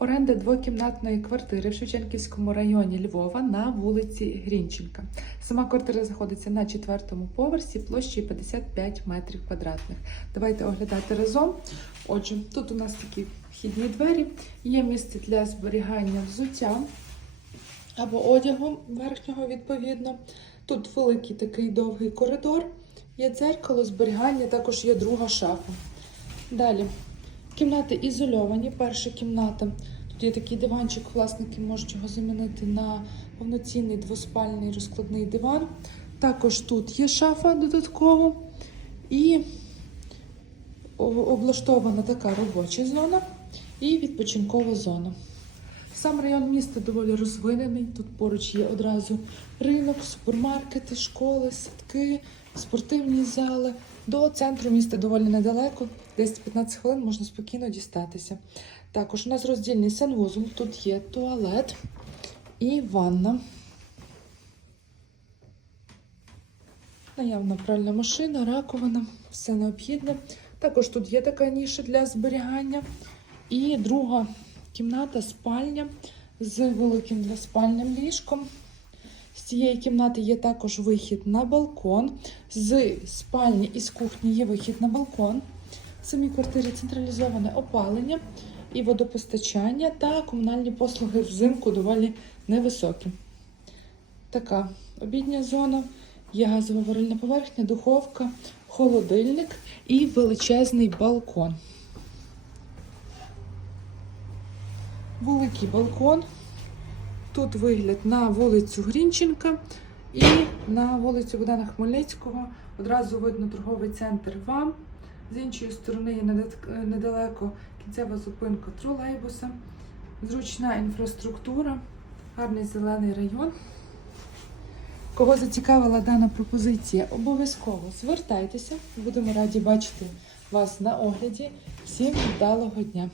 Оренда двокімнатної квартири в Шевченківському районі Львова на вулиці Грінченка. Сама квартира знаходиться на четвертому поверсі площею 55 метрів квадратних. Давайте оглядати разом. Отже, тут у нас такі вхідні двері, є місце для зберігання взуття або одягу верхнього відповідно. Тут великий такий довгий коридор, є дзеркало, зберігання, також є друга шафа. Далі. Кімнати ізольовані. Перша кімната. Тут є такий диванчик, власники можуть його замінити на повноцінний двоспальний розкладний диван. Також тут є шафа додатково і облаштована така робоча зона і відпочинкова зона. Сам район міста доволі розвинений. Тут поруч є одразу ринок, супермаркети, школи, садки, спортивні зали. До центру міста доволі недалеко, десь 15 хвилин можна спокійно дістатися. Також у нас роздільний санвузол, тут є туалет і ванна. Наявна пральна машина, раковина, все необхідне. Також тут є така ніша для зберігання. І друга кімната, спальня з великим двоспальним ліжком. З цієї кімнати є також вихід на балкон. З спальні і з кухні є вихід на балкон. В самій квартирі централізоване опалення і водопостачання та комунальні послуги взимку доволі невисокі. Така обідня зона, є газова варильна поверхня, духовка, холодильник і величезний балкон. Великий балкон. Тут вигляд на вулицю Грінченка і на вулицю Богдана Хмельницького. Одразу видно торговий центр ВАМ. З іншої сторони недалеко кінцева зупинка тролейбуса, зручна інфраструктура, гарний зелений район. Кого зацікавила дана пропозиція, обов'язково звертайтеся. Будемо раді бачити вас на огляді. Всім вдалого дня!